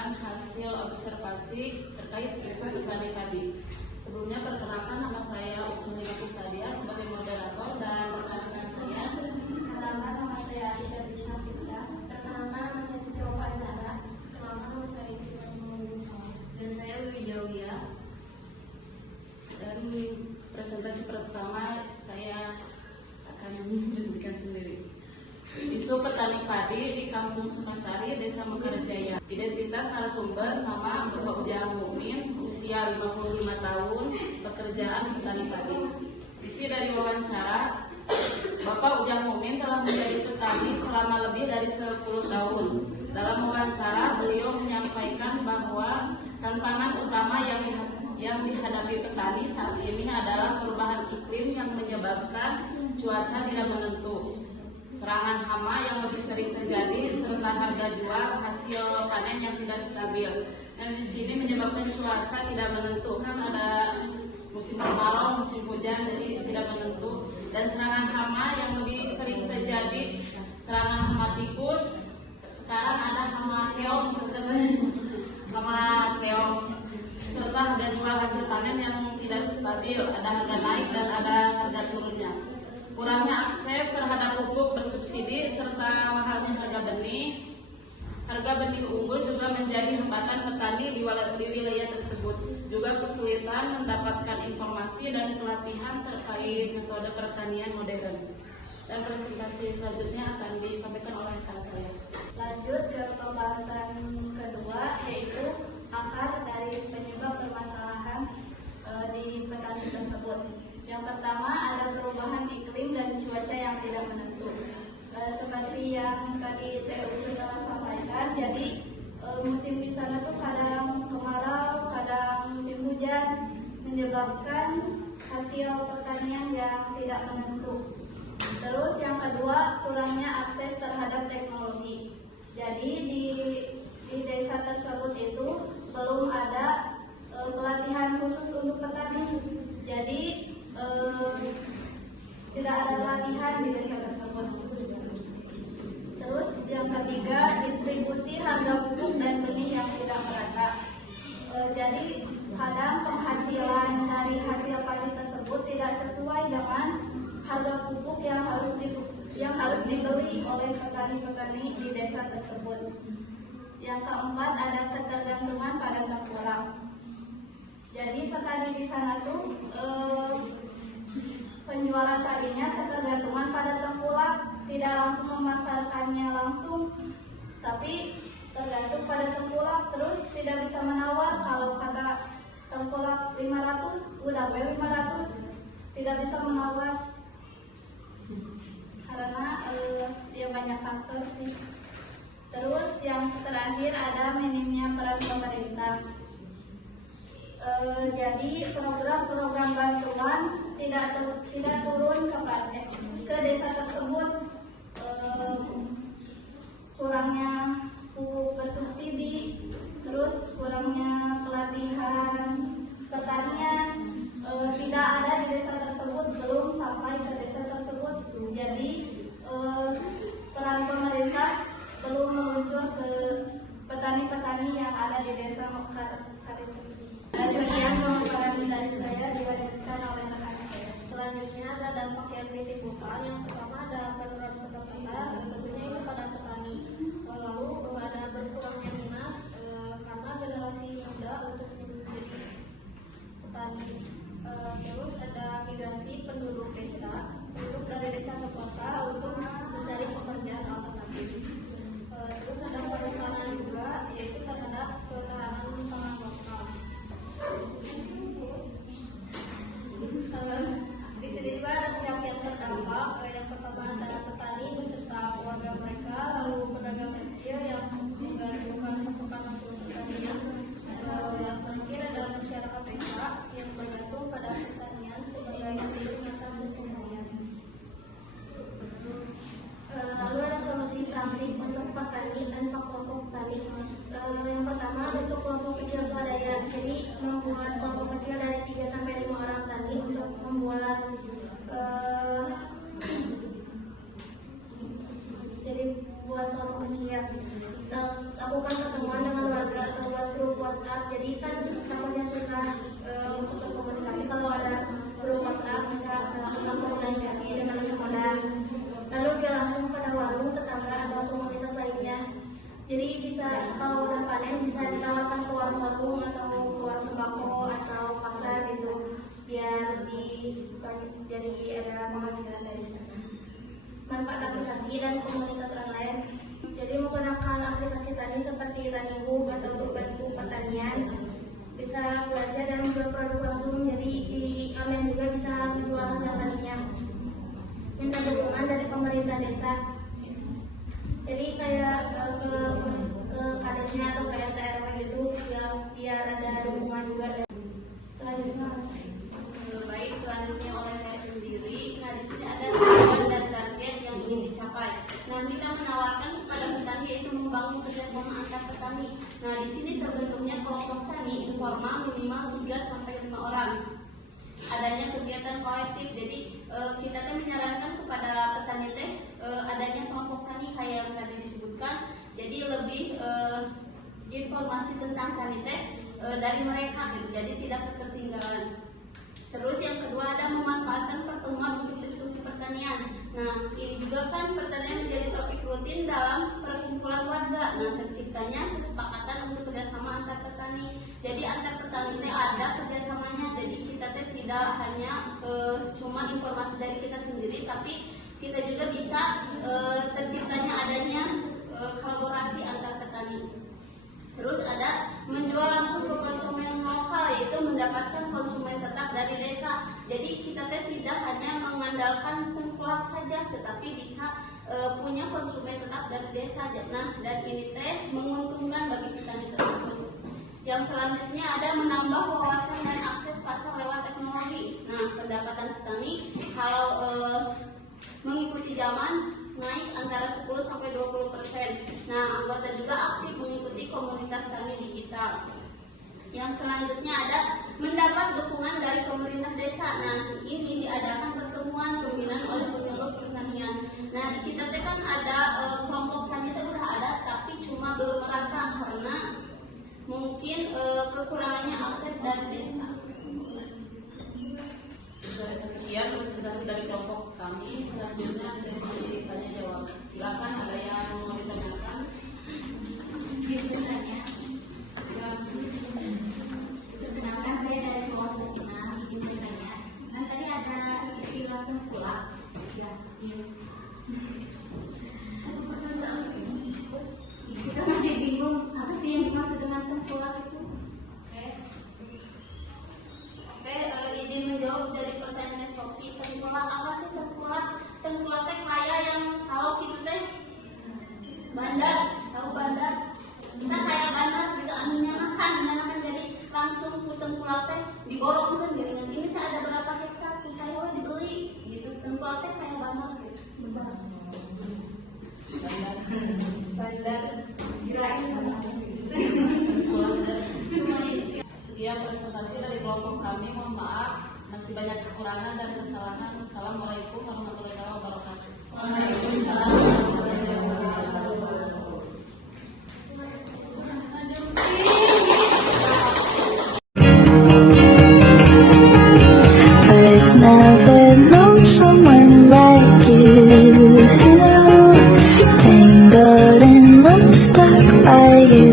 menyampaikan hasil observasi terkait isu petani padi. Sebelumnya perkenalkan, nama saya Ucunina Kusadia sebagai moderator dan rekan-rekan saya. Perkenalkan, nama saya Aisyah Bisha Fitra. Perkenalkan, nama saya Sitirofa Zahra. Perkenalkan, nama saya Rizky dan saya Wijawiya. Dan presentasi pertama saya akan mempresentasikan sendiri. Isu petani padi di Kampung Sukasari, Desa Mekarjaya. Identitas narasumber: nama Bapak Ujang Mukmin, usia 55 tahun, pekerjaan petani padi. Isi dari wawancara: Bapak Ujang Mukmin telah menjadi petani selama lebih dari 10 tahun. Dalam wawancara, beliau menyampaikan bahwa tantangan utama yang dihadapi petani saat ini adalah perubahan iklim yang menyebabkan cuaca tidak menentu, serangan hama yang lebih sering terjadi, serta harga jual hasil panen yang tidak stabil. Dan di sini menyebabkan cuaca tidak menentu, kan ada musim kemarau, musim hujan, jadi tidak menentu. Dan serangan hama yang lebih sering terjadi, serangan hama tikus. Sekarang ada hama keong, serta harga jual hasil panen yang tidak stabil, ada harga naik dan ada harga turunnya. Kurangnya akses terhadap pupuk bersubsidi serta mahalnya harga benih. Harga benih unggul juga menjadi hambatan petani di wilayah tersebut. Juga kesulitan mendapatkan informasi dan pelatihan terkait metode pertanian modern. Dan presentasi selanjutnya akan disampaikan oleh rekan saya. Lanjut ke pembahasan kedua, yaitu akar dari penyebab permasalahan di petani tersebut. Yang pertama, ada perubahan iklim dan cuaca yang tidak menentu. Seperti yang tadi TU telah sampaikan, jadi musim di sana tuh kadang kemarau, kadang musim hujan, menyebabkan hasil pertanian yang tidak menentu. Terus yang kedua, kurangnya akses terhadap teknologi. Jadi di desa tersebut itu belum ada pelatihan khusus untuk petani. Jadi tidak ada pelatihan di desa tersebut. Terus yang ketiga, distribusi harga pupuk dan benih yang tidak merata. Jadi kadang penghasilan dari hasil padi tersebut tidak sesuai dengan harga pupuk yang harus dibeli oleh petani-petani di desa tersebut. Yang keempat, ada ketergantungan pada tengkulak. Jadi petani di sana tuh penjualan padinya ketergantungan pada tengkulak, tidak langsung memasarkannya langsung, tapi tergantung pada tengkulak. Terus tidak bisa menawar, kalau kata tengkulak 500, udah 500, tidak bisa menawar karena dia banyak faktor sih. Terus yang terakhir, ada minimnya peran pemerintah. Jadi program-program bantuan tidak turun ke desa tersebut. Kurangnya pupuk bersubsidi, terus kurangnya pelatihan pertanian tidak ada di desa tersebut, belum sampai ke desa tersebut. Jadi peran pemerintah belum meluncur ke petani-petani yang ada di desa Mekarsari. Sekian pemaparan dari saya, dilanjutkan oleh rekan saya. Selanjutnya ada dampak yang ditimbulkan. Yang pertama ada penurunan pendapatan, tentunya itu pada petani. Lalu ada berkurangnya minat karena generasi muda untuk menjadi petani. Terus ada migrasi penduduk desa untuk dari desa ke kota untuk mencari pekerjaan alternatif. Terus ada penekanan juga, yaitu terhadap ketahanan pangan lokal. Di sini juga ada pihak yang terdampak. Yang pertama ada petani beserta keluarga mereka, lalu pedagang kecil yang menggantungkan pasokan hasil pertanian. Yang terakhir ada masyarakat desa yang bergantung pada pertanian sebagai sumber mata pencaharian. Lalu ada solusi praktik untuk petani dan kelompok petani. Yang pertama, bentuk kelompok kecil swadaya. Jadi membuat kelompok kecil dari 3 sampai 5 orang petani untuk membuat jadi buat kelompok kecil. Lakukan pertemuan dengan warga Jadi bisa kalau udah panen bisa ditawarkan ke warung-warung atau ke warung sembako atau pasar gitu, biar jadi ada penghasilan dari sana. Manfaat aplikasi dan komunitas online. Jadi menggunakan aplikasi tani seperti TaniHub atau grup Facebook pertanian bisa belajar dan membuat produk langsung. Jadi di online juga bisa menjual hasil taninya. Minta dukungan dari pemerintah desa. Jadi kayak ke kadesnya atau ke RT RW gitu ya, biar ada dukungan juga. Selanjutnya Baik, selanjutnya oleh saya sendiri. Nah, di sini ada tujuan dan target yang ingin dicapai. Nah, kita menawarkan kepada petani yaitu membangun kerjasama antar petani. Nah, di sini terbentuknya kelompok tani informal minimal 3 sampai 5 orang. Adanya kegiatan kolektif, jadi kita teh menyarankan kepada petani teh adanya kelompok tani kayak yang tadi disebutkan. Jadi lebih informasi tentang tani teh dari mereka gitu, jadi tidak ketertinggalan. Terus yang kedua ada memanfaatkan pertemuan untuk diskusi pertanian. Nah, ini juga kan pertanian menjadi topik rutin dalam perkumpulan warga. Nah, terciptanya kesepakatan untuk kerjasama antar petani. Jadi antar petani teh ada kerjasamanya. Jadi kita teh tidak hanya cuma informasi dari kita sendiri, tapi kita juga bisa terciptanya adanya kolaborasi antar petani. Terus ada menjual langsung ke konsumen lokal, yaitu mendapatkan konsumen tetap dari desa. Jadi kita teh tidak hanya mengandalkan tengkulak saja, tetapi bisa punya konsumen tetap dari desa. Nah, dan ini teh menguntungkan bagi petani tersebut. Yang selanjutnya ada menambah wawasan dan akses pasar lewat teknologi. Nah, pendapatan petani kalau mengikuti zaman naik antara 10 sampai 20%. Nah, anggota juga aktif mengikuti komunitas tani digital. Yang selanjutnya ada mendapat dukungan dari pemerintah desa. Nah, ini diadakan pertemuan pembinaan oleh penyuluh pertanian. Nah, di kita teh kan ada kelompok tani itu udah ada, tapi cuma belum merata karena mungkin kekurangannya akses dari desa. Sekian presentasi dari kelompok kami. Selanjutnya sesi tanya jawab. Silakan, ada yang mau ditanyakan? Perkenalkan, saya dari kelompok 6, izin bertanya. Kan tadi ada istilah tengkulak. Ya, iya. Satu pertanyaan. Kita masih bingung apa sih yang dimaksud dengan tengkulak itu? Oke, izin menjawab dari pertanyaan Sophie. Tengkulak apa sih tengkulak? Tengkulak teh kayak yang kalau kita teh bandar, tahu bandar? Kita kayak bandar gitu, nyanakan, jadi langsung ku tengkulak teh diborongkan jaringan. Ini teh ada berapa hektar, ku saya dibeli gitu. Tengkulak teh kayak bandar gitu. Bebas. Bandar. Kirain Sekian presentasi dari kelompok kami. Mohon maaf, masih banyak kekurangan dan kesalahan. Assalamualaikum warahmatullahi wabarakatuh. Waalaikumsalam warahmatullahi wabarakatuh. I've never known someone like you, tangled and I'm stuck by you.